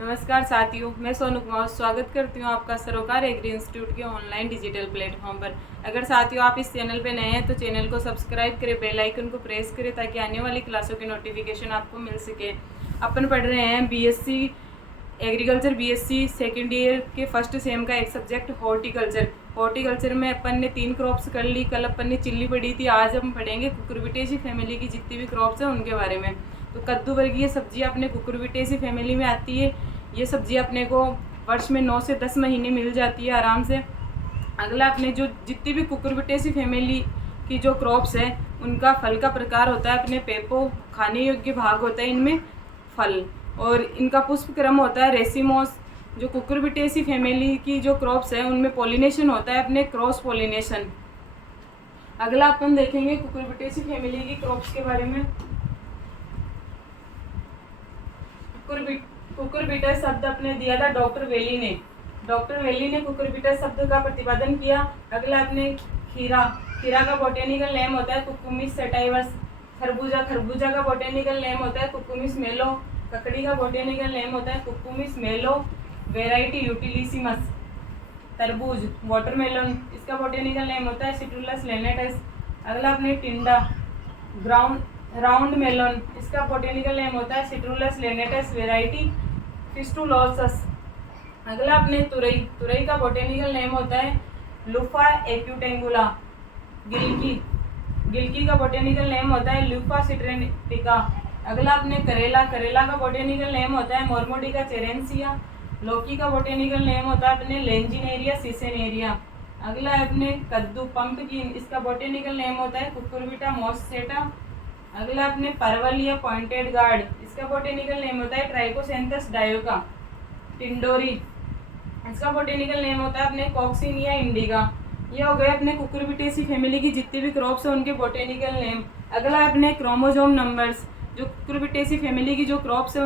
नमस्कार साथियों, मैं सोनू कुमार स्वागत करती हूँ आपका सरोकार एग्री इंस्टीट्यूट के ऑनलाइन डिजिटल प्लेटफॉर्म पर। अगर साथियों आप इस चैनल पर नए हैं तो चैनल को सब्सक्राइब करें, बेल आइकन को प्रेस करें ताकि आने वाली क्लासों की नोटिफिकेशन आपको मिल सके। अपन पढ़ रहे हैं BSc agriculture, BSc second year के फर्स्ट सेम का एक सब्जेक्ट हॉर्टिकल्चर। हॉर्टिकल्चर में अपन ने 3 क्रॉप्स कर ली, कल अपन ने चिल्ली पढ़ी थी। आज हम पढ़ेंगे कुकुरबिटेसी फैमिली की जितनी भी क्रॉप्स हैं उनके बारे में। तो कद्दू वर्गीय सब्जी अपने कुकुरबिटेसी फैमिली में आती है। ये सब्जी अपने को वर्ष में 9 से 10 महीने मिल जाती है आराम से। अगला अपने जो जितनी भी कुकुरबिटेसी फैमिली की जो क्रॉप्स है उनका फल का प्रकार होता है अपने पेपो, खाने योग्य भाग होता है इनमें फल, और इनका पुष्प क्रम होता है रेसिमोस। जो कुकुरबिटेसी फैमिली की जो क्रॉप्स है उनमें पॉलिनेशन होता है अपने क्रॉस पॉलिनेशन। अगला अपन देखेंगे कुकुरबिटेसी फैमिली की क्रॉप्स के बारे में। कुकुरबिटर शब्द अपने दिया था डॉक्टर वेली ने। डॉक्टर वेली ने कुकुरबिटर शब्द का प्रतिपादन किया। अगला अपने खीरा का बोटेनिकल नेम होता है कुकुमिस सेटाइवस। खरबूजा का बोटेनिकल नेम होता है कुकुमिस मेलो। ककड़ी का बोटेनिकल नेम होता है कुकुमिस मेलो वेराइटी यूटिलिसिमस। तरबूज वाटरमेलन, इसका बोटेनिकल नेम होता है सिट्रुलस लेनेटस। अगला अपने टिंडा राउंड मेलन, इसका बोटेनिकल नेम होता है सिट्रुलस लेनेटस वेराइटी फिस्टुलोसस। अगला अपने तुरई का बोटेनिकल नेम होता है लुफा एक्यूटेंगुला। गिलकी का बोटेनिकल नेम होता है लुफा सिट्रेटिका। अगला अपने करेला का बोटेनिकल नेम होता है मोरमोडिका चेरेंसिया। लौकी का बोटेनिकल नेम होता है अपने लेंजिनेरिया सिसेनेरिया। अगला है अपने कद्दू पंपकिन, इसका बोटेनिकल नेम होता है कुकुरबिटा मोस्सेटा। अगला अपने परवल या पॉइंटेड गार्ड, इसका बोटेनिकल नेम होता है ट्राइकोसेंथस डायोका। टिंडोरी, इसका बोटेनिकल नेम होता है अपने कॉक्सिनिया इंडिगा। ये हो गए अपने कुकुरबिटेसी फैमिली की जितनी भी क्रॉप्स हैं उनके बोटेनिकल नेम। अगला अपने क्रोमोजोम नंबर्स। जो कुकुरबिटेसी फैमिली की जो क्रॉप्स हैं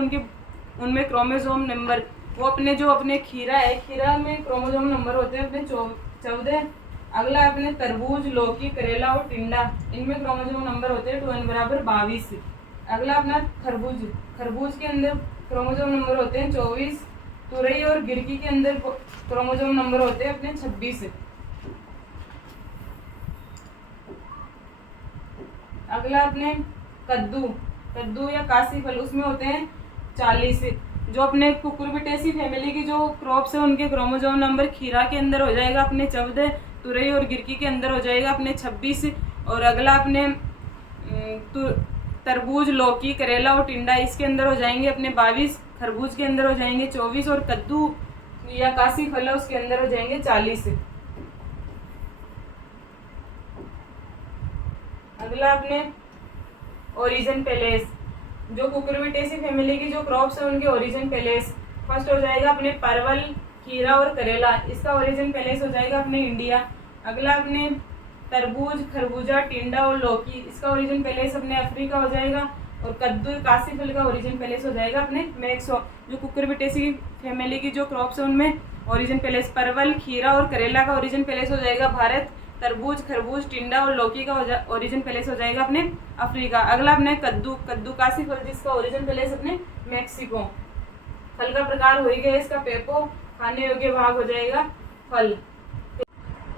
उनमें क्रोमोजोम नंबर, वो अपने खीरा है, खीरा में क्रोमोजोम नंबर होते हैं अपने 14। अगला अपने तरबूज, लौकी, करेला और टिंडा, इनमें क्रोमोजोम नंबर होते हैं 2n बराबर 22। अगला अपना खरबूज के अंदर क्रोमोजोम नंबर होते हैं 24। तुरई और गिरकी के अंदर क्रोमोजोम नंबर होते हैं अपने 26। अगला अपने कद्दू या काशीफल, उसमें होते हैं 40। जो अपने कुकुरबिटेसी फैमिली की जो क्रॉप्स है उनके क्रोमोजोम नंबर खीरा के अंदर हो जाएगा अपने 14, तुरई और गिरकी के अंदर हो जाएगा अपने 26। और अगला अपने तरबूज, लौकी, करेला और टिंडा, इसके अंदर हो जाएंगे अपने 22। खरबूज के अंदर हो जाएंगे 24 और कद्दू या काशी फल है उसके अंदर हो जाएंगे 40। अगला अपने ओरिजिन पैलेस। जो कुकुरबिटेसी फैमिली की जो क्रॉप्स है उनके ओरिजिन पैलेस फर्स्ट हो जाएगा अपने परवल, खीरा और करेला, इसका ओरिजिन पैलेस हो जाएगा अपने इंडिया। अगला अपने तरबूज, खरबूजा, टिंडा और लौकी, इसका ओरिजिन पैलेस अपने अफ्रीका हो जाएगा। और कद्दू, काशीफल का ओरिजिन पैलेस हो जाएगा अपने मैक्सो। जो कुकुरबिटेसी फैमिली की जो क्रॉप्स है उनमें ओरिजिन पैलेस परवल, खीरा और करेला का ओरिजिन पैलेस हो जाएगा भारत। तरबूज, खरबूज, टिंडा और लौकी का ओरिजिन पैलेस हो जाएगा अपने अफ्रीका। अगला अपने कद्दू काशीफल, जिसका ओरिजिन पैलेस अपने मैक्सिको। फल का प्रकार हो ही गया इसका पेपो, खाने योग्य भाग हो जाएगा फल।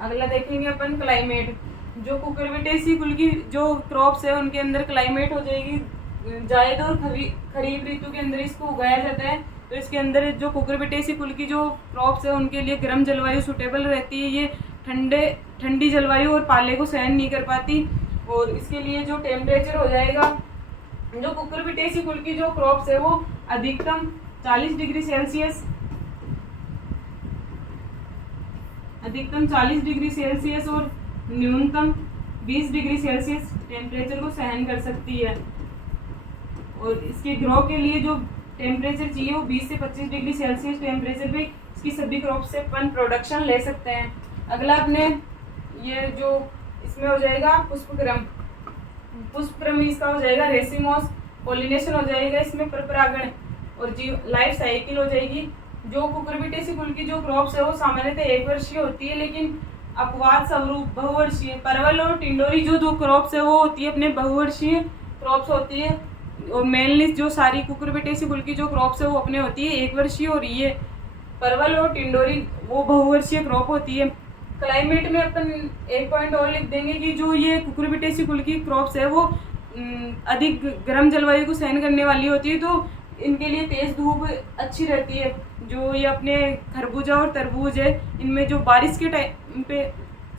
अगला देखेंगे अपन क्लाइमेट। जो कुकुरबिटेसी कुल की जो क्रॉप्स है उनके अंदर क्लाइमेट हो जाएगी जायद और खरीफ ऋतु के अंदर इसको उगाया जाता है। तो इसके अंदर जो कुकुरबिटेसी कुल की जो क्रॉप्स है उनके लिए गर्म जलवायु सूटेबल रहती है। ये ठंडी जलवायु और पाले को सहन नहीं कर पाती। और इसके लिए जो टेम्परेचर हो जाएगा, जो कुकुरबिटेसी कुल की जो क्रॉप्स है वो अधिकतम 40 डिग्री सेल्सियस और न्यूनतम 20 डिग्री सेल्सियस टेम्परेचर को सहन कर सकती है। और इसके ग्रो के लिए जो टेम्परेचर चाहिए वो 20 से 25 डिग्री सेल्सियस टेम्परेचर पे इसकी सभी क्रॉप से अपन प्रोडक्शन ले सकते हैं। अगला अपने ये जो इसमें हो जाएगा पुष्पक्रम इसका हो जाएगा रेसिमोस। पॉलिनेशन हो जाएगा इसमें परपरागण और लाइफ साइकिल हो जाएगी। जो कुकुरबिटेसी कुल की जो क्रॉप्स है वो सामान्यतः 1 वर्षीय होती है, लेकिन अपवाद स्वरूप बहुवर्षीय। परवल और टिंडोरी जो 2 क्रॉप्स है वो होती है अपने बहुवर्षीय क्रॉप्स होती है। और मेनली जो सारी कुकुरबिटेसी कुल की जो क्रॉप्स है वो अपने होती है 1 वर्षीय, और ये परवल और टिंडोरी वो बहुवर्षीय क्रॉप होती है। क्लाइमेट में अपन एक पॉइंट और लिख देंगे कि जो ये कुकुरबिटेसी कुल की क्रॉप्स है वो अधिक गर्म जलवायु को सहन करने वाली होती है, तो इनके लिए तेज़ धूप अच्छी रहती है। जो ये अपने खरबूजा और तरबूज है, इनमें जो बारिश के टाइम पे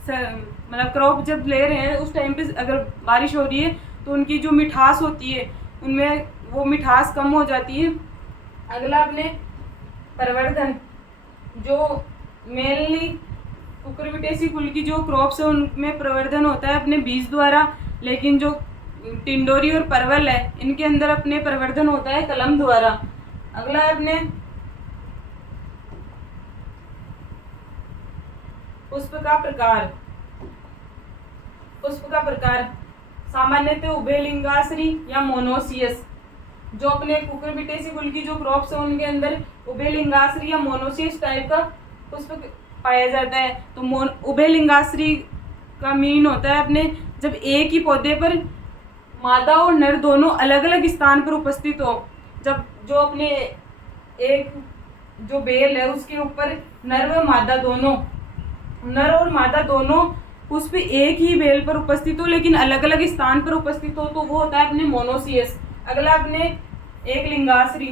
मतलब क्रॉप जब ले रहे हैं उस टाइम पे अगर बारिश हो रही है तो उनकी जो मिठास होती है उनमें वो मिठास कम हो जाती है। अगला अपने प्रवर्धन, जो मेनली कुकुरबिटेसी कुल की जो क्रॉप्स है उनमें प्रवर्धन होता है अपने बीज द्वारा, लेकिन जो टिंडोरी और परवल है इनके अंदर अपने प्रवर्धन होता है कलम द्वारा। अगला है अपने पुष्प का प्रकार। पुष्प का प्रकार सामान्यतः उभयलिंगाश्री या मोनोसियस। जो अपने कुकुरबिटेसी कुल की जो क्रॉप्स है उनके अंदर उभयलिंगाश्री या मोनोसियस टाइप का पुष्प पाया जाता है। तो उभयलिंगाश्री का मीन होता है अपने जब एक ही पौधे पर मादा और नर दोनों अलग अलग स्थान पर उपस्थित हो। जब जो अपने एक जो बेल है उसके ऊपर नर व मादा दोनों, नर और मादा दोनों पुष्प एक ही बेल पर उपस्थित हो लेकिन अलग अलग स्थान पर उपस्थित हो, तो वो होता है अपने मोनोसियस। अगला अपने एक लिंगाश्री,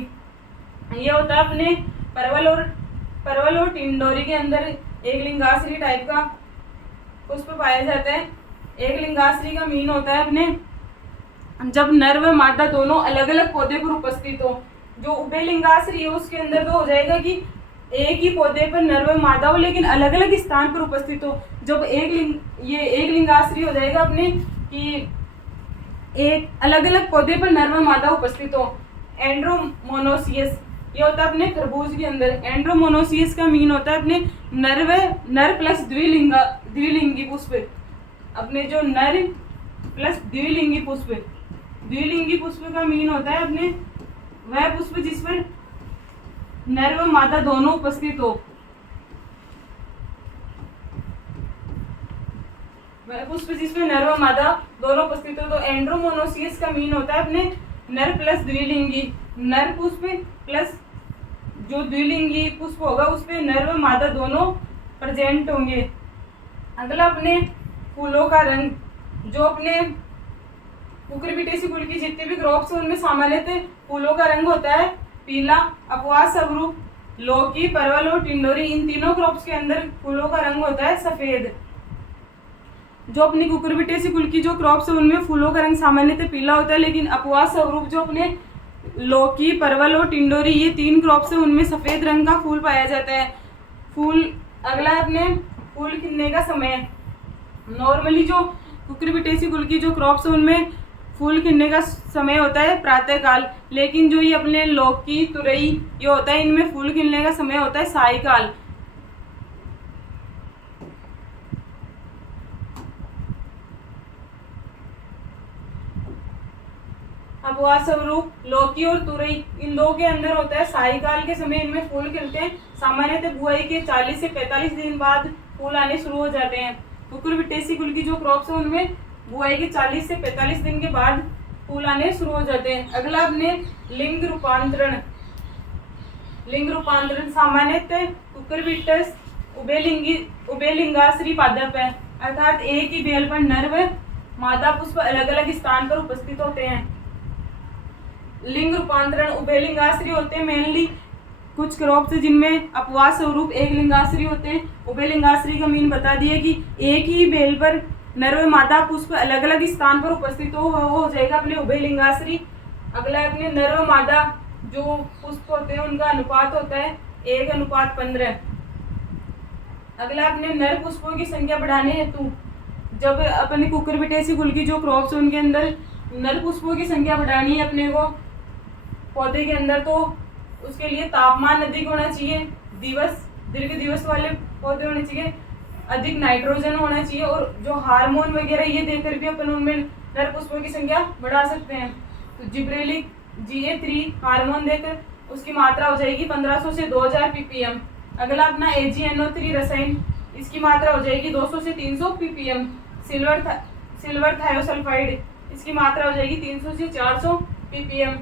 ये होता है अपने परवल और टिंडोरी के अंदर एक लिंगाश्री टाइप का पुष्प पाया जाता है। एक लिंगाश्री का मीन होता है अपने जब नर व मादा दोनों अलग अलग पौधे पर उपस्थित हो। जो उभयलिंगाश्री है उसके अंदर तो हो जाएगा कि एक ही पौधे पर नर व मादा हो लेकिन अलग अलग स्थान पर उपस्थित हो। जब ये एक लिंगाश्री हो जाएगा अपने कि एक अलग अलग पौधे पर नर व मादा उपस्थित हो। एंड्रोमोनोसियस, ये होता है अपने खरबूज के अंदर। एंड्रोमोनोसियस का मीन होता है अपने नर प्लस द्विलिंगी पुष्प। अपने जो नर प्लस द्विलिंगी पुष्प, द्विलिंगी पुष्प का मीन होता है अपने वह पुष्प जिस पर नर व मादा दोनों उपस्थित हो। वह पुष्प जिसमें नर व मादा दोनों उपस्थित हो। तो एंड्रोमोनोसियस का मीन होता है अपने नर प्लस द्विलिंगी, नर पुष्प प्लस जो द्विलिंगी पुष्प होगा उसपे नर व मादा दोनों प्रेजेंट होंगे। अगला अपने फूलों का रंग, जो अपने कुकुरबिटेसी कुल की जितने भी क्रॉप्स हैं उनमें सामान्यतः फूलों का रंग होता है पीला। अपवास स्वरूप लौकी, परवल और टिंडोरी, इन तीनों क्रॉप्स के अंदर फूलों का रंग होता है सफेद। जो अपनी कुकुरबिटेसी कुल की जो क्रॉप्स है उनमें फूलों का रंग सामान्यतः पीला होता है, लेकिन अपवास स्वरूप जो अपने लौकी, परवल और टिंडोरी ये 3 क्रॉप्स है उनमें सफेद रंग का फूल पाया जाता है। फूल अगला है अपने फूल खिलने का समय। नॉर्मली जो कुकुरबिटेसी कुल की जो क्रॉप्स है उनमें फूल खिलने का समय होता है प्रातःकाल, लेकिन जो ये अपने लौकी, तुरई ये होता है इनमें फूल खिलने का समय होता है सायकाल। अपवास स्वरूप लौकी और तुरई इन दो के अंदर होता है सायकाल के समय इनमें फूल खिलते हैं। सामान्यतः बुआई के 40 से 45 दिन बाद फूल आने शुरू हो जाते हैं। कुकुरबिटेसी कुल की जो क्रॉप्स है उनमें बुआई के 40 से 45 दिन के बाद फूल आने शुरू हो जाते हैं। अगला अपने लिंग रूपांतरण। लिंग रूपांतरण सामान्यतः कुकुरबिटेस उभयलिंगाश्री पादप है, अर्थात एक ही बेल पर नर व मादा पुष्प अलग अलग स्थान पर उपस्थित होते हैं। लिंग रूपांतरण उभयलिंगाश्री होते हैं मेनली कुछ क्रॉप्स जिनमें अपवास स्वरूप एक लिंगाश्री होते हैं। उभयलिंगाश्री का मीन बता दिया कि एक ही बेल पर नर व मादा पुष्प अलग अलग स्थान पर उपस्थित हो, वो हो जाएगा अपने उभयलिंगाश्री। अगला है अपने नर व मादा जो पुष्प होते हैं उनका अनुपात होता है 1:15। अगला अपने नर पुष्पों की संख्या बढ़ाने हेतु जब अपने कुकुरबिटेसी कुल की जो क्रॉप्स है उनके अंदर नर पुष्पों की संख्या बढ़ानी है अपने को पौधे के अंदर, तो उसके लिए तापमान अधिक होना चाहिए, दीर्घ दिवस वाले पौधे होने चाहिए, अधिक नाइट्रोजन होना चाहिए, और जो हार्मोन वगैरह ये देकर भी अपन उनमें नर पुष्पों की संख्या बढ़ा सकते हैं। तो जिब्रेलिक GA3 हार्मोन देकर उसकी मात्रा हो जाएगी 1500 से 2000 ppm। अगला अपना AgNO3 रसायन, इसकी मात्रा हो जाएगी 200 से 300 ppm। सिल्वर थायोसल्फाइड, इसकी मात्रा हो जाएगी 300 से 400 ppm।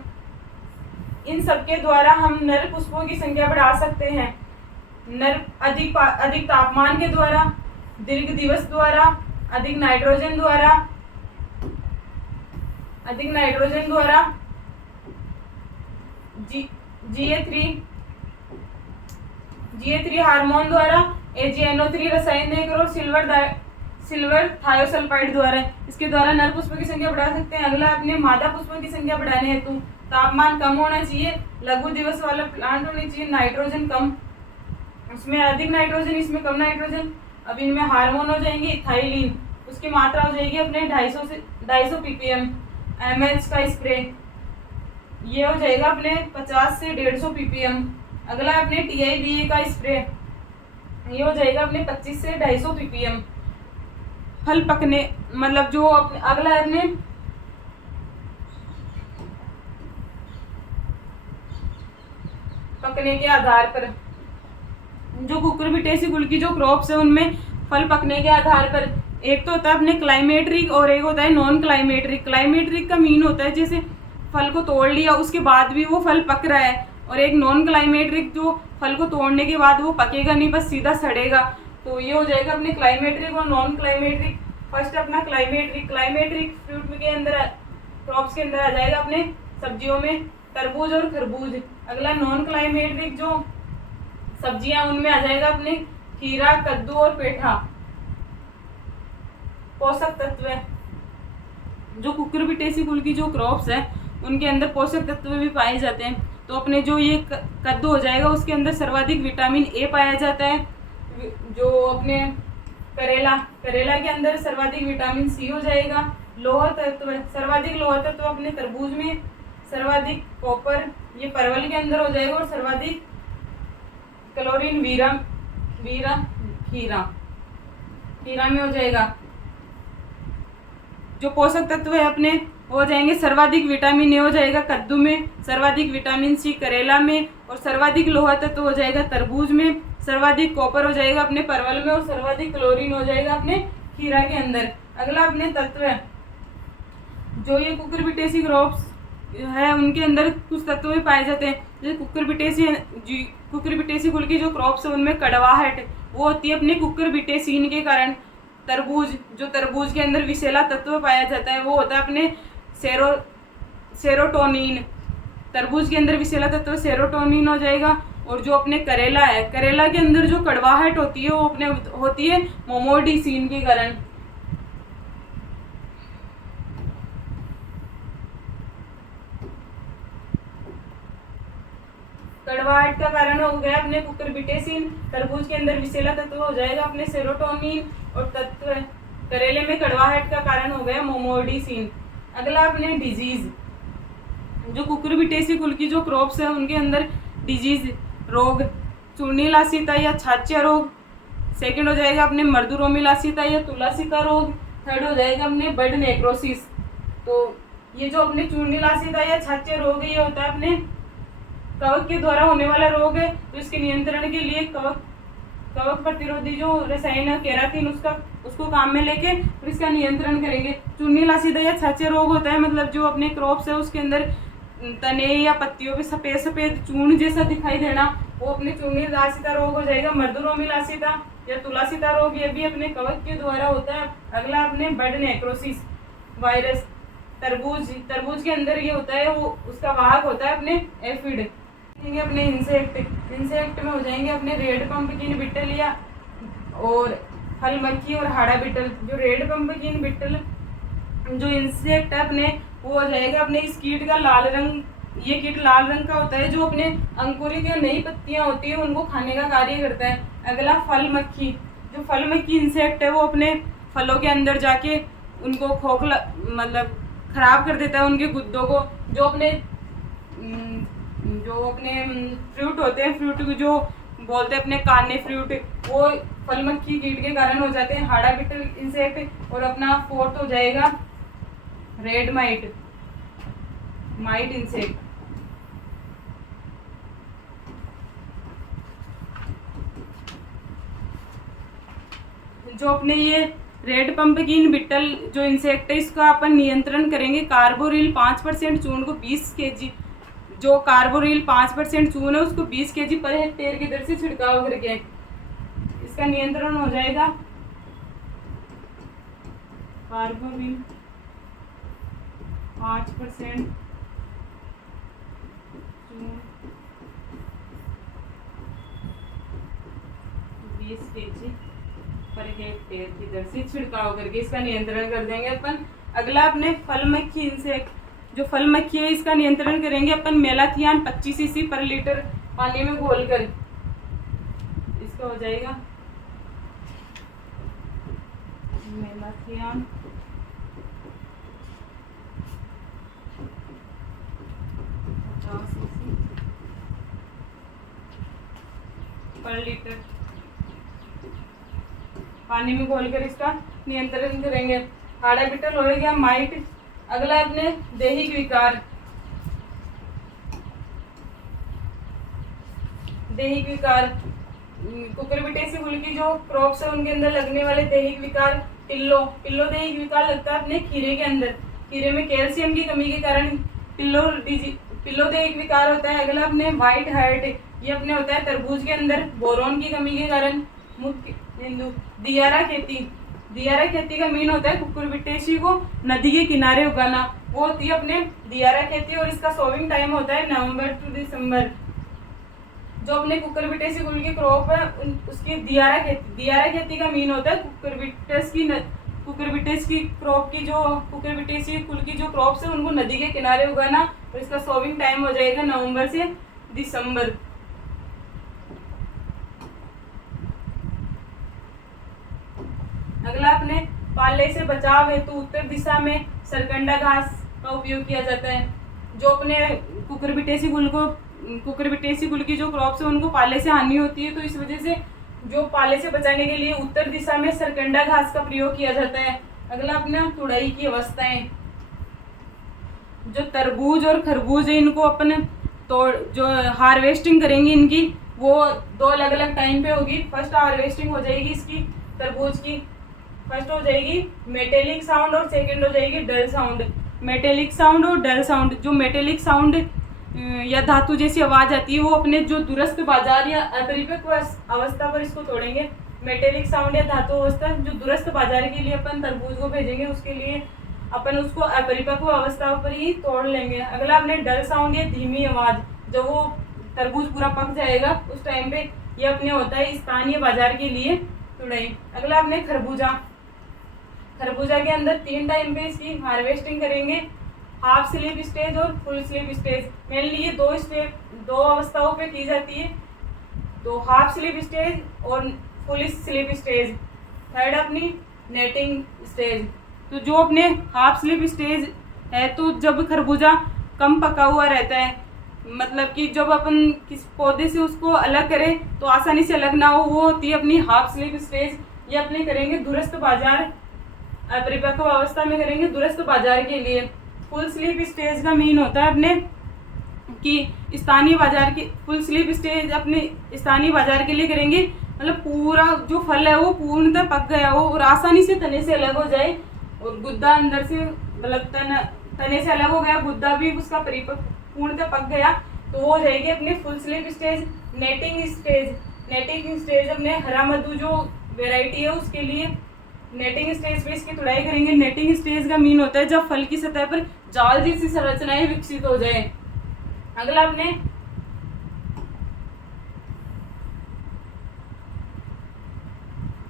इन सबके द्वारा हम नर पुष्पों की संख्या बढ़ा सकते हैं। नर अधिक तापमान के द्वारा, दीर्घ दिवस द्वारा, अधिक नाइट्रोजन द्वारा, GA3 हार्मोन द्वारा, AgNO3 रसायन देकर और सिल्वर थायोसल्फाइड द्वारा, इसके द्वारा नर पुष्पों की संख्या बढ़ा सकते हैं। अगला अपने मादा पुष्पों की संख्या बढ़ाने हेतु तापमान कम होना चाहिए, लघु दिवस वाला प्लांट होनी चाहिए, नाइट्रोजन कम, उसमें अधिक नाइट्रोजन, इसमें कम नाइट्रोजन। अब इनमें हार्मोन हो जाएंगे इथाइलिन, उसकी मात्रा हो जाएगी अपने 250 ppm। mH का स्प्रे ये हो जाएगा अपने 50 से 150 ppm। अगला अपने TIBA का स्प्रे ये हो जाएगा अपने 25 से 250 ppm। फल पकने मतलब जो अगला अपने पकने के आधार पर, जो कुकुरबिटेसी कुल की जो क्रॉप्स है उनमें फल पकने के आधार पर एक तो होता है अपने क्लाइमेट्रिक और एक होता है नॉन क्लाइमेट्रिक। क्लाइमेट्रिक का मीन होता है जैसे फल को तोड़ लिया उसके बाद भी वो फल पक रहा है, और एक नॉन क्लाइमेट्रिक जो फल को तोड़ने के बाद वो पकेगा नहीं, बस सीधा सड़ेगा। तो ये हो जाएगा अपने क्लाइमेट्रिक और नॉन क्लाइमेट्रिक। फर्स्ट अपना क्लाइमेट्रिक फ्रूट के अंदर, क्रॉप्स के अंदर आ जाएगा अपने सब्जियों में तरबूज और खरबूज। अगला नॉन क्लाइमेट्रिक जो सब्जियां उनमें आ जाएगा अपने खीरा, कद्दू और पेठा। पोषक तत्व, जो कुकुरबिटेसी कुल की जो क्रॉप्स है उनके अंदर पोषक तत्व भी पाए जाते हैं। तो अपने जो ये कद्दू हो जाएगा उसके अंदर सर्वाधिक विटामिन ए पाया जाता है। जो अपने करेला के अंदर सर्वाधिक विटामिन सी हो जाएगा। लोहा तत्व, सर्वाधिक लोहा तत्व अपने तरबूज में, सर्वाधिक कॉपर ये परवल के अंदर हो जाएगा, और सर्वाधिक क्लोरीन खीरा में हो जाएगा। जो पोषक तत्व है अपने हो जाएंगे, सर्वाधिक विटामिन ए हो जाएगा कद्दू में, सर्वाधिक विटामिन सी करेला में, और सर्वाधिक लोहा तत्व हो जाएगा तरबूज में, सर्वाधिक कॉपर हो जाएगा अपने परवल में, और सर्वाधिक क्लोरीन हो जाएगा अपने खीरा के अंदर। अगला अपने तत्व है, जो ये कुकुरबिटेसी क्रॉप्स है उनके अंदर कुछ तत्व भी पाए जाते हैं। जैसे कुकुरबिटेसी कुल की जो क्रॉप्स है उनमें कड़वाहट वो होती है अपने कुकुरबिटेसीन के कारण। तरबूज के अंदर विषैला तत्व पाया जाता है, वो होता है अपने सेरोटोनिन। तरबूज के अंदर विषैला तत्व सेरोटोनिन हो जाएगा। और जो अपने करेला है, करेला के अंदर जो कड़वाहट होती है वो अपने होती है मोमोडिसिन के कारण। कड़वाहट का कारण हो गया अपने कुकुरबिटेसिन। तरबूज के अंदर विषैला तत्व हो जाएगा अपने सेरोटोनिन, और तत्व करेले में कड़वाहट का कारण हो गया मोमोडिसिन। अगला अपने डिजीज, जो कुकुरबिटेसी कुल की जो क्रॉप्स है उनके अंदर डिजीज रोग, चूर्णीलासिता या छाछिया रोग। सेकंड हो जाएगा अपने मर्दुरोमिलासिता या तुलासिका रोग। थर्ड हो जाएगा अपने बर्ड नेक्रोसिस। तो ये जो अपने चूर्णीलासिता या छाछिया रोग है ये होता है अपने कवक के द्वारा होने वाला रोग है। तो इसके नियंत्रण के लिए कवक प्रतिरोधी जो रसायन है केरातिन उसको काम में लेके और इसका नियंत्रण करेंगे। चूर्णीलासिता या छाछिया रोग होता है मतलब जो अपने क्रॉप्स है उसके अंदर तने या पत्तियों पे सफेद सफेद चूर्ण जैसा दिखाई देना, वो अपने चूर्णीलासिता रोग हो जाएगा। मर्दुरोमिलासिता या तुलासिता रोग ये भी अपने कवक के द्वारा होता है। अगला अपने बर्ड नेक्रोसिस वायरस, तरबूज के अंदर ये होता है, वो उसका वाहक होता है अपने एफिड। अपने इंसेक्ट में हो जाएंगे अपने रेड पंपकिन बिटल या और फल मक्खी और हाड़ा बिटल। जो रेड पंपकिन बिटल जो इंसेक्ट है अपने वो हो जाएगा अपने इस कीट का लाल रंग, ये कीट लाल रंग का होता है जो अपने अंकुरित या नई पत्तियां होती है उनको खाने का कार्य करता है। अगला फल मक्खी, जो फल मक्खी इंसेक्ट है वो अपने फलों के अंदर जाके उनको खोखला मतलब खराब कर देता है उनके गुद्दों को। जो अपने फ्रूट होते हैं, फ्रूट जो बोलते हैं अपने काने फ्रूट, वो फल मक्खी कीट के कारण हो जाते हैं। हाड़ा बिटल इंसेक्ट। और अपना फोर्थ हो जाएगा रेड माइट इंसेक्ट। जो अपने ये रेड पम्पकिन बिटल जो इंसेक्ट है इसका अपन नियंत्रण करेंगे। कार्बोरिल 5% चूर्ण को 20 kg, जो कार्बोरिल 5% चूर्ण है उसको 20 kg पर हेक्टेयर की दर से छिड़काव करके इसका नियंत्रण हो जाएगा। कार्बोरिल 5% चूर्ण 20 kg पर हेक्टेयर की दर से छिड़काव करके इसका नियंत्रण कर देंगे अपन। अगला अपने फल मक्खी इंसेक्ट, जो फल मक्खी है इसका नियंत्रण करेंगे अपन मेलाथियान 25 cc पर लीटर पानी में घोलकर। इसका हो जाएगा मेलाथियान 50 cc पर लीटर पानी में घोलकर इसका नियंत्रण करेंगे। हाड़ा बिटल हो गया माइट। अगला अपने दैहिक विकार, दैहिक विकार कुकुरबिटेसी कुल की जो क्रॉप्स है उनके अंदर लगने वाले दैहिक विकार, पिल्लो दैहिक विकार लगता है अपने खीरे के अंदर। खीरे में कैल्शियम की कमी के कारण पिल्लो दैहिक विकार होता है। अगला अपने व्हाइट हार्ट, ये अपने होता है तरबूज के अंदर बोरोन की कमी के कारण। मुख्य बिंदु दियारा खेती का मीन होता है कुकुरबिटेसी को नदी के किनारे उगाना, वो होती है अपने दियारा खेती और इसका सोविंग टाइम होता है नवंबर टू दिसंबर। जो अपने कुकुरबिटेसी कुल की क्रॉप है उसकी दियारा खेती का मीन होता है कुकुरबिटेस की क्रॉप की जो कुकुरबिटेसी कुल की जो क्रॉप्स है उनको नदी के किनारे उगाना और इसका सोविंग टाइम हो जाएगा नवंबर से दिसंबर। अगला अपने पाले से बचाव हेतु उत्तर दिशा में सरकंडा घास का उपयोग किया जाता है। जो अपने कुकुरबिटेसी कुल की जो क्रॉप्स है उनको पाले से हानि होती है, तो इस वजह से जो पाले से बचाने के लिए उत्तर दिशा में सरकंडा घास का प्रयोग किया जाता है। अगला अपना तुड़ाई की अवस्थाएं, जो तरबूज और खरबूज है इनको अपन जो हार्वेस्टिंग करेंगे इनकी वो दो अलग अलग टाइम पे होगी। फर्स्ट हार्वेस्टिंग हो जाएगी इसकी तरबूज की, फर्स्ट हो जाएगी मेटेलिक साउंड और सेकंड हो जाएगी डल साउंड। मेटेलिक साउंड और डल साउंड, जो मेटेलिक साउंड या धातु जैसी आवाज आती है वो अपने जो दूरस्थ बाजार या अपरिपक्व अवस्था पर इसको तोड़ेंगे। मेटेलिक साउंड या धातु अवस्था जो दूरस्थ बाजार के लिए अपन तरबूज को भेजेंगे उसके लिए अपन उसको अपरिपक्व अवस्था पर ही तोड़ लेंगे। अगला अपने डल साउंड या धीमी आवाज, जब वो तरबूज पूरा पक जाएगा उस टाइम पे ये अपने होता है स्थानीय बाजार के लिए तुड़ाई। अगला अपने खरबूजा के अंदर 3 टाइम पे इसकी हार्वेस्टिंग करेंगे, हाफ स्लीप स्टेज और फुल स्लीप स्टेज। मेनली ये दो अवस्थाओं पे की जाती है, तो हाफ स्लीप स्टेज और फुल स्लीप स्टेज। थर्ड अपनी नेटिंग स्टेज, तो जो अपने हाफ स्लीप स्टेज है तो जब खरबूजा कम पका हुआ रहता है, मतलब कि जब अपन किस पौधे से उसको अलग करें तो आसानी से अलग ना हो, वो होती है अपनी हाफ स्लीप स्टेज। ये अपने करेंगे दूरस्थ बाजार, अपरिपक्व अवस्था में करेंगे दूरस्थ बाजार के लिए। फुल स्लीप स्टेज का मीन होता है अपने कि स्थानीय बाजार की फुल स्लीप स्टेज अपने स्थानीय बाजार के लिए करेंगे, मतलब पूरा जो फल है वो पूर्णतः पक गया हो और आसानी से तने से अलग हो जाए और गुद्दा अंदर से मतलब तने से अलग हो गया, गुद्दा भी उसका परिपक्व पूर्णतः पक गया, तो वो हो जाएगी अपने full sleep stage. Netting stage अपने हरा मधु जो वेराइटी है उसके लिए नेटिंग स्टेज पे इसकी तुड़ाई करेंगे। नेटिंग स्टेज का मीन होता है जब फल की सतह पर जाल जैसी संरचनाएं विकसित हो जाए। अगला अपने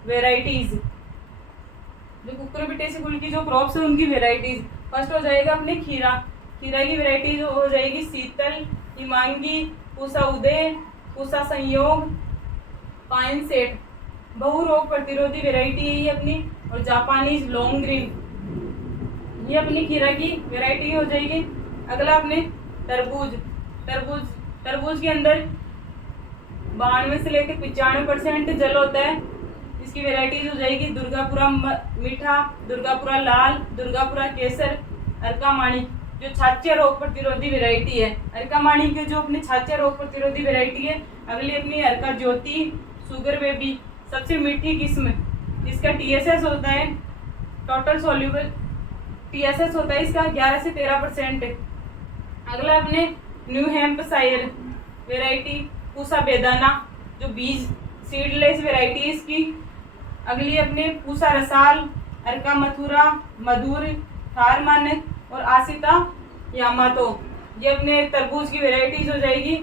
वेराइटीज, जो कुकुरबिटेसी कुल की जो क्रॉप्स है उनकी वेराइटीज। फर्स्ट हो जाएगा अपने खीरा की वेराइटी जो हो जाएगी शीतल, हिमांगी, पूसा उदय, पूसा संयोग, पाइन सेट। बहु रोग प्रतिरोधी वेराइटी है ये अपनी, और जापानीज लॉन्ग ग्रीन, ये अपनी खीरा की वेराइटी हो जाएगी। अगला अपने तरबूज के अंदर 92 से लेकर 95% जल होता है। इसकी वेराइटीज हो जाएगी दुर्गापुरा मीठा, दुर्गापुरा लाल, दुर्गापुरा केसर, अर्कामाणी जो छाछ्य रोग प्रतिरोधी वेराइटी है। अर्कामाणी के जो अपने छाछ्य रोग प्रतिरोधी वेराइटी है। अगली अपनी अर्का ज्योति, शुगर बेबी सबसे मीठी किस्म, इसका TSS होता है, टोटल सोल्यूबल TSS होता है इसका 11 से 13%। अगला अपने न्यू हैम्पशायर वेराइटी पूसा बेदाना, जो बीज सीडलेस वेराइटी है इसकी। अगली अपने पूसा रसाल, अर्का मथुरा, मधुर, थार मानक और आसिता यामातो। ये अपने तरबूज की वेराइटीज हो जाएगी,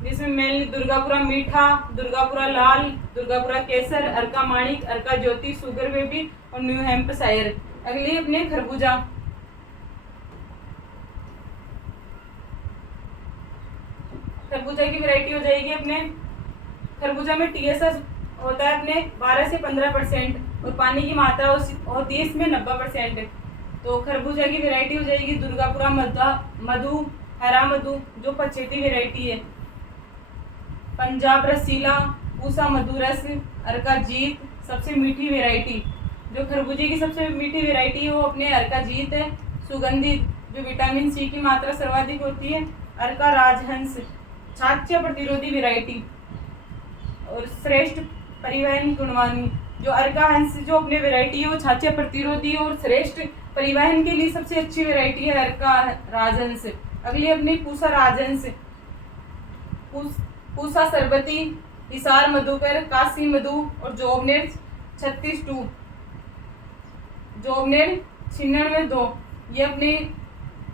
जिसमें मेनली दुर्गापुरा मीठा, दुर्गापुरा लाल, दुर्गापुरा केसर, अर्का माणिक, अर्का ज्योति, सुगर बेबी और न्यू हैम्पशायर। अगली अपने खरबूजा, खरबूजा की वैरायटी हो जाएगी अपने। खरबूजा में TSS होता है अपने 12 से 15% और पानी की मात्रा होती है इसमें 90%। तो खरबूजा की वैरायटी हो जाएगी दुर्गापुरा मधु, हरा मधु, जो पछेती वैरायटी है। पंजाब रसीला, पूसा मधुरस, अर्का जीत, सबसे मीठी वैरायटी। जो खरबूजे की सबसे मीठी वैरायटी है वो अपने अर्का जीत है। सुगंधित, जो विटामिन C की मात्रा सर्वाधिक होती है, अर्का राजहंस, छाछ प्रतिरोधी वैरायटी। और श्रेष्ठ परिवहन गुणवानी, जो अर्का हंस जो अपने वैरायटी है वो छाछ प्रतिरोधी और श्रेष्ठ परिवहन के लिए सबसे अच्छी वैरायटी है अर्का राजहंस। अगली अपनी पूसा राजहंस, पूसा सरबती, हिसार मधुकर, काशी मधु और जोबनेर 36-2, जोबनेर 96-2। ये अपनी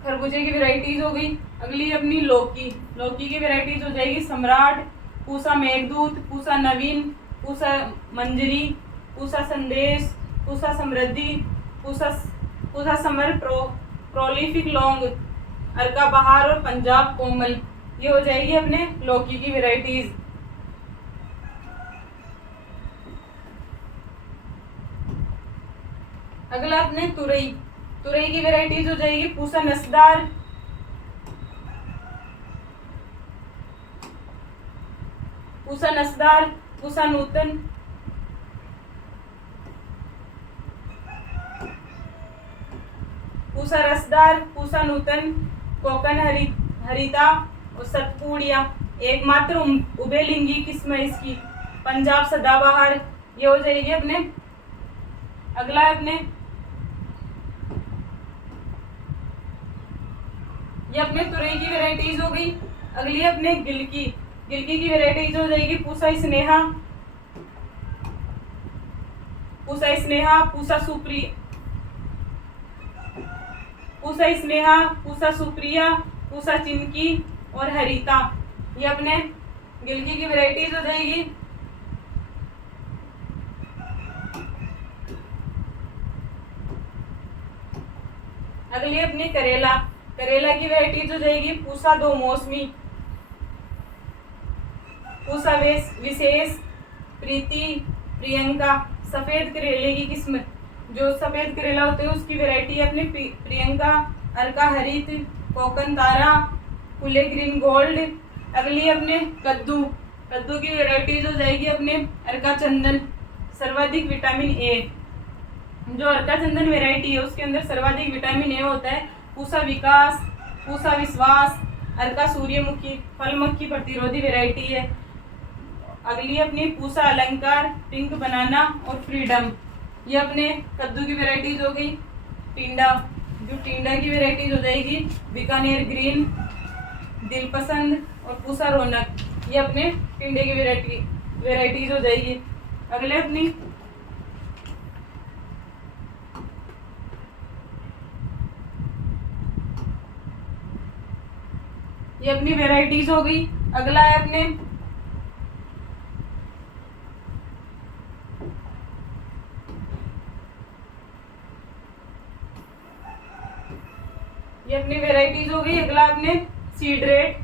खरबूजे की वैरायटीज हो गई। अगली अपनी लौकी, लौकी की वैरायटीज हो जाएगी सम्राट, पूसा मेघदूत, पूसा नवीन, पूसा मंजरी, पूसा संदेश, पूसा समृद्धि, पूसा समर प्रोलिफिक लॉन्ग, अर्का बहार और पंजाब कोमल। ये हो जाएगी अपने लौकी की वैरायटीज। अगला अपने तुरई, तुरई की वैरायटीज हो जाएगी पूसा नसदार, पूसा नसदार, पूसा नूतन, पूसा रसदार, पूसा नूतन, कोकन हरिता और सतपुड़िया। एकमात्र उभयलिंगी किस्म है इसकी, पंजाब सदाबहार। ये हो जाएगी अपने। अगला है अपने, ये अपने तुरई की वैरायटीज हो गई। अगली है अपने गिलकी, गिलकी की वैरायटीज हो जाएगी पूसा स्नेहा, पूसा स्नेहा, पूसा सुप्रिया, पूसा स्नेहा, पूसा सुप्रिया, पूसा चिमकी और हरिता। ये अपने गिलकी की वैरायटीज हो जाएगी। अगली अपनी करेला, करेला की वैरायटीज हो जाएगी पूसा दो मौसमी, पूसा विशेष, प्रीति, प्रियंका। सफेद करेले की किस्म, जो सफेद करेला होते हैं उसकी वैरायटी है अपने प्रियंका, अर्का हरित, कोकन तारा, फुले ग्रीन गोल्ड। अगली अपने कद्दू, कद्दू की वैरायटीज हो जाएगी अपने अर्का चंदन, सर्वाधिक विटामिन ए। जो अर्का चंदन वैरायटी है उसके अंदर सर्वाधिक विटामिन ए होता है। पूसा विकास, पूसा विश्वास, अर्का सूर्यमुखी, फल मक्खी प्रतिरोधी वैरायटी है। अगली अपनी पूसा अलंकार, पिंक बनाना और फ्रीडम। ये अपने कद्दू की वैरायटीज हो गई। टिंडा, जो टिंडा की वैरायटीज हो जाएगी बीकानेर ग्रीन, दिलपसंद और पूसा रौनक। ये अपने टिंडे की वैरायटीज हो जाएगी। अगले अपनी ये अपनी वैरायटीज हो गई। अगला है अपने ये अपनी वैरायटीज हो गई। अगला अपने सीड रेट।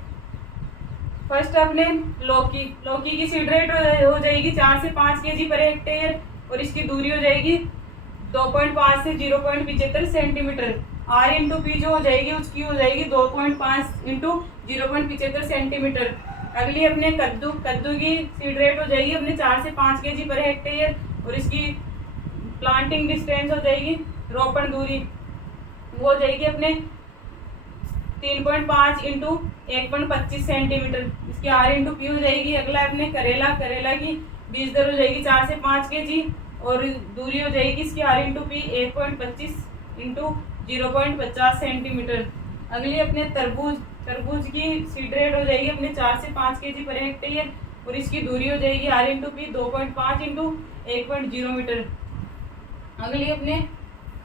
फर्स्ट अपने लौकी, लौकी की सीड रेट हो जाएगी 4 से 5 kg पर हेक्टेयर और इसकी दूरी हो जाएगी 2.5 से 0.75 सेंटीमीटर। R/P जो हो जाएगी उसकी हो जाएगी 2.5 × 0.75 सेंटीमीटर। अगली अपने कद्दू, कद्दू की सीड रेट हो जाएगी अपने 4 से 5 kg पर हेक्टेयर और इसकी प्लांटिंग डिस्टेंस हो जाएगी, रोपण दूरी वो हो जाएगी अपने 3.5 × 1.25 सेंटीमीटर। इसकी R/P हो जाएगी। अगला अपने करेला, करेला की बीज दर हो जाएगी 4 से 5 kg और दूरी हो जाएगी इसकी r into P 1.25 into 0.50 centimetre. अगली अपने तरबूज की सीड रेट हो जाएगी अपने 4 से 5 kg पर हेक्टेयर और इसकी दूरी हो जाएगी r into P 2.5 into 1.0 metre. अगली अपने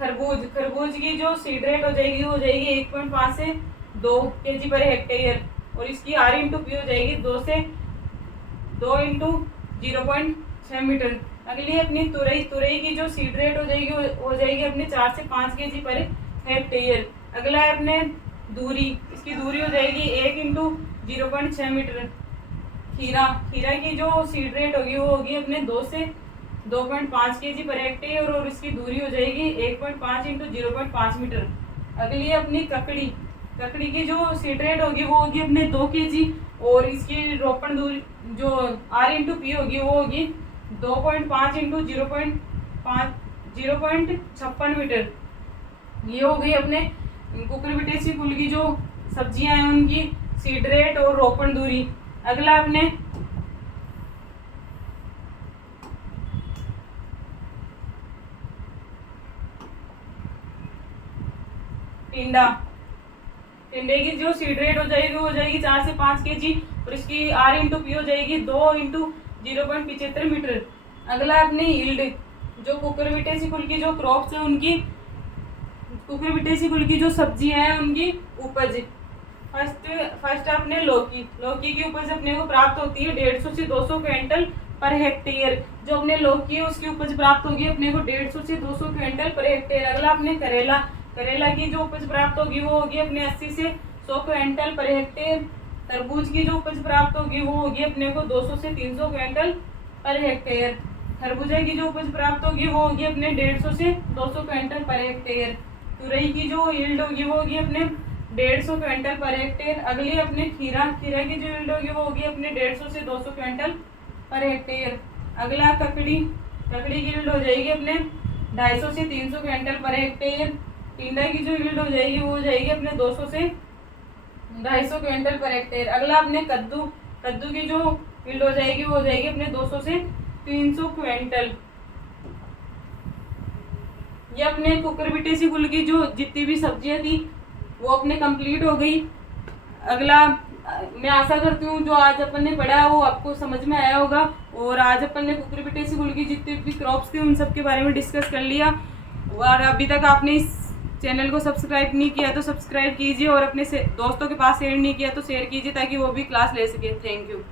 खरबूज की जो सीड रेट हो जाएगी वो हो जाएगी 1.5 से 2 kg पर हेक्टेयर और इसकी r इंटू पी हो जाएगी 2 इंटू 0.6 मीटर। अगली अपनी तुरई की जो सीड रेट हो जाएगी अपने 4 से 5 kg पर हेक्टेयर। अगला है अपने इसकी दूरी हो जाएगी 1 इंटू 0.6 मीटर। खीरा की जो सीड रेट होगी वो होगी अपने 2 से 2.5 kg पर हेक्टेयर और इसकी दूरी हो जाएगी 1.5 इंटू 0.5 मीटर। अगली अपनी ककड़ी की जो सीड रेट होगी वो होगी अपने 2 kg और इसकी रोपण दूरी जो r इंटू पी होगी वो होगी 2.5 इंटू 0.56 मीटर। ये हो गई अपने कुकुरबिटेसी कुल की जो सब्जियां हैं उनकी सीड रेट और रोपण दूरी। अगला अपने टिंडे की जो सीड रेट हो जाएगी 4 से 5 kg और इसकी r इंटू पी हो जाएगी 2 इंटू 0.75 मीटर। अगला अपनी यील्ड जो कुकुरबिटेसी कुल की जो क्रॉप्स है उनकी कुकुरबिटेसी कुल की जो सब्जी है उनकी उपज। फर्स्ट अपने लौकी की उपज अपने को प्राप्त होती है 150 से 200 क्विंटल पर हेक्टेयर। जो अपने लौकी है उसकी उपज प्राप्त होगी अपने को 150 से 200 क्विंटल पर हेक्टेयर। अगला अपने करेला की जो उपज प्राप्त होगी वो होगी अपने 80 से 100 क्विंटल पर हेक्टेयर। तरबूज की जो उपज प्राप्त होगी वो होगी अपने को 200 से 300 क्विंटल पर हेक्टेयर। खरबूजा की जो उपज प्राप्त होगी वो होगी अपने 150 से 200 क्विंटल पर हेक्टेयर। तुरई की जो यील्ड होगी वो होगी अपने 150 क्विंटल पर हेक्टेयर। अगली अपने खीरा की जो यील्ड होगी वो होगी अपने 150 से 200 क्विंटल पर हेक्टेयर। अगला ककड़ी की यील्ड हो जाएगी अपने 250 से 300 क्विंटल पर हेक्टेयर। टिंडा की जो यील्ड हो जाएगी वो हो जाएगी अपने 200 से 250 क्विंटल पर हेक्टेयर। अगला अपने कद्दू की जो यील्ड हो जाएगी वो हो जाएगी अपने 200 से 300 क्विंटल। ये अपने कुकुरबिटेसी कुल की जो जितनी भी सब्जियां थी वो अपने कंप्लीट हो गई। अगला मैं आशा करती हूँ जो आज अपन ने पढ़ा है वो आपको समझ में आया होगा और आज अपन ने कुकुरबिटेसी कुल की जितनी भी क्रॉप्स थी उन सब के बारे में डिस्कस कर लिया। और अभी तक आपने इस चैनल को सब्सक्राइब नहीं किया तो सब्सक्राइब कीजिए और अपने दोस्तों के पास शेयर नहीं किया तो शेयर कीजिए ताकि वो भी क्लास ले सके। Thank you.